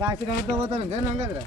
సాక్షి కనుక పోతాను నేను అంగదిరా